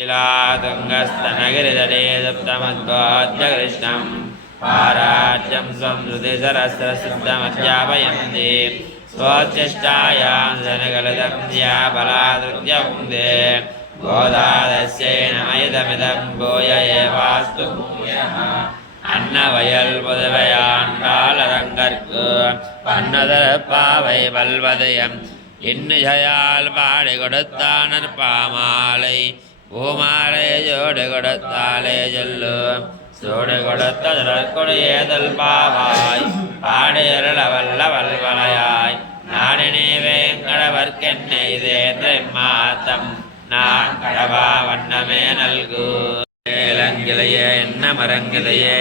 तुङ्गस्तनगिरितटे सप्तमद्वाद्य कृष्णं पाराज्यं स्वं श्रुतिसरस्रसिद्धमध्यापयन्ति स्वोच्चिष्टायां जनगलितं ज्याबलादृत्यवन्दे गोदादस्यै नमयिदमिदं भूय एवास्तु அன்னவயல் புதுவையாண்டாளரங்கற்கு பன்னதற்பாவை பல்வதயம் இன்னிசையால் பாடி கொடுத்தானர் பாமாலை பூமாலை ஜோடு கொடுத்தாலே சொல்லு சோடு கொடுத்ததற்கொடியேதல் பாவாய் பாடியருள வல்ல வல்வலையாய் நாடினே வேங்கடவர்க்கென்னை இதே மாத்தம் நான் கடவா வண்ணமே நல்கு இளங்கிளையே என்ன மரங்கிளையே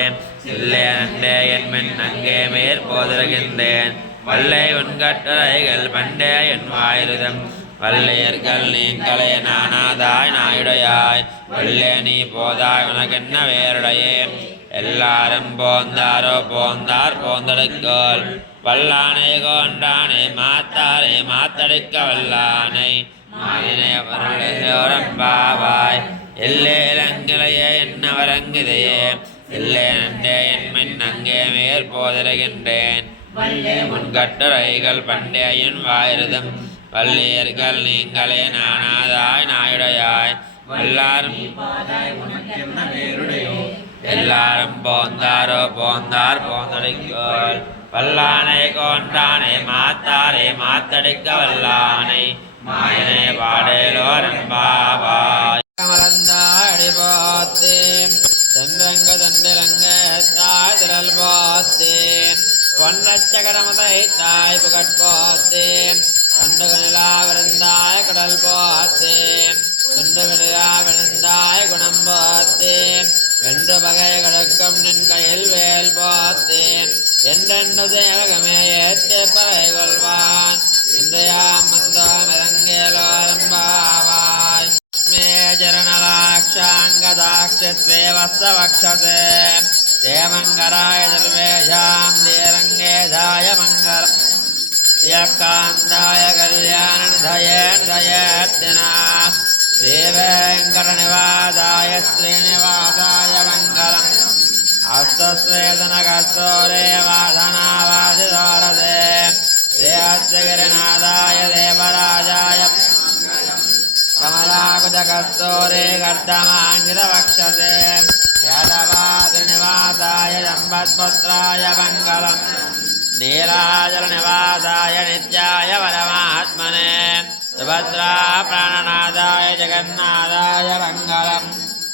இல்லே நண்டே என் மென் அங்கே மேற்போதருகின்றேன் வல்லை உன்கட்டுரைகள் பண்டே என் வாயிருதம் வல்லையர்கள் நீங்களே நானாதாய் நாயுடையாய் வல்லே நீ போதாய் உனக்கென்ன வேறுடையேன் எல்லாரும் போந்தாரோ போந்தார் போந்தெடுக்கோள் வல்லானை கொண்டானை மாத்தாரை மாத்தெடுக்க வல்லானை மாயினை வரம்பாவாய் இல்லே இளங்கிளையே என்ன வரங்குதையே இல்லே நண்டே என் மென் அங்கே மேற்போதருகின்றேன் முன்கட்டுரைகள் பண்டேயின் வாயிருதம் வல்லியர்கள் நீங்களே நானாதாய் நாயுடையாய் எல்லாரும் போந்தாரோ போந்தார் போந்தடிக்கோள் வல்லானை கொண்டானை மாத்தாரை மாத்தடிக்க வல்லானை மாயனை பாடேலோரம்பாவாய் கமலந்தாடி போத்தே சந்திரங்க தண்டிலங்க தாய் திரள் போத்தே பொன்னச்சகடமதை தாய் புகட்போத்தே கண்டுகனிலா விருந்தாய் கடல் போத்தே கண்டுகனிலா விழுந்தாய் குணம் போத்தே வென்று பகை கடுக்கும் நின் கையில் வேல் போத்தேன் என்றென்று தேவகமே ஏற்றே பறை கொள்வான் இன்றையாம் மந்தோம் இறங்கேலோரம்பாவாய் மேஜரணலாட்சாங்கதாட்சத்வே வத்சவக்ஷதே தேமங்கராய தர்வேஷாம் தீரங்கேதாய மங்கலம் யக்காந்தாய கல்யாணதயேர்த்தினா ஸ்ரீவேங்கடநிவாதாய ஸ்ரீனிவாசாய மங்கலம் அஸ்தஸ்வேதனகஸ்தோரே வாதனாவாதிதோரதே ஸ்ரீஹஸ்தகிரிநாதாய தேவராஜாய கமலாகுஜகஸ்தோரே கர்தமாங்கிதவக்ஷதே யாதவாதிர்நிவாசாய சம்பத்புத்ராய மங்கலம் நீலாஜலநிவாசாய நித்யாய பரமாத்மனே சுபத்ரா பிராணநாதாய ஜெகநாதாய மங்கலம்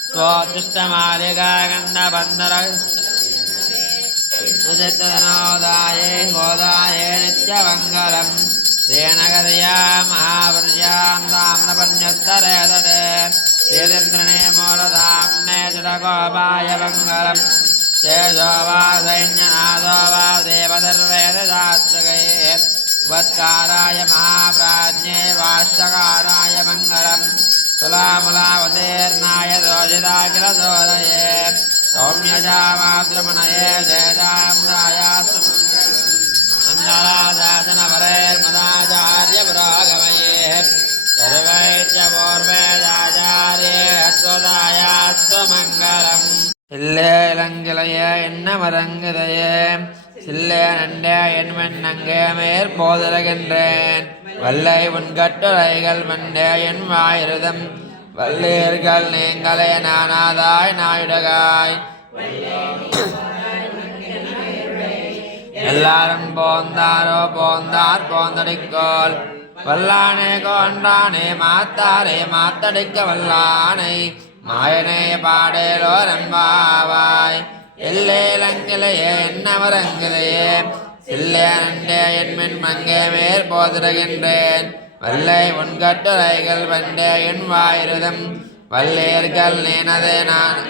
ஸ்வோத்திஷ்டமாலிகாகந்தபந்தரனோதாயே கோதாயே நித்யமங்கலம் ஸ்ரீநகரியா மகாபுர்யாம் தாமிரபர்ணோத்தரே தடே ஸ்ரீதந்திரனே மூலதாம்னே ஜடகோபாய மங்கலம் சேஷோ வா சைன்யநாதோ வா தேவதர்வேததாத்ரகயே வத்காராய மகாபிராஜ்ஞே வாஷ்யகாராய மங்கலம் துலாமுலாவதீர்ணாய தோஜிதாகிலதோதயே சௌமியஜாமாத்ரமணயே ஜேஜாம்ராயாசு மங்களாதாசனபரேர்மதாச்சாரிய புரோகமயே சர்வைத்யபூர்வேதாச்சாரியே அத்வதாயாஸ்து மங்கலம் இல்லே இளங்கிளையே என்ன மரங்குதையே சில்லே நண்டே என் மென் அங்கே மேற்போதருகின்றேன் வல்லை உன்கட்டுரைகள் மண்டே என் வாயிருதம் வல்லீர்கள் நீங்களே நானாதாய் நாயுடகாய் எல்லாரும் போந்தாரோ போந்தார் போந்தடிக்கோள் வல்லானே கொண்டானே மாத்தாரே மாத்தடிக்க வல்லானை மாயனே பாடேலோ நம்பாவாய் எல்லே இளங்கிளையே என்ன வரங்கிளையே சில்லே நண்டே என் மென் மங்கே மேற்போதருகின்றேன் வல்லை உன்கட்டுரைகள் வண்டே என் வாயிருதம் வல்லேர்கள் நீனதே நான்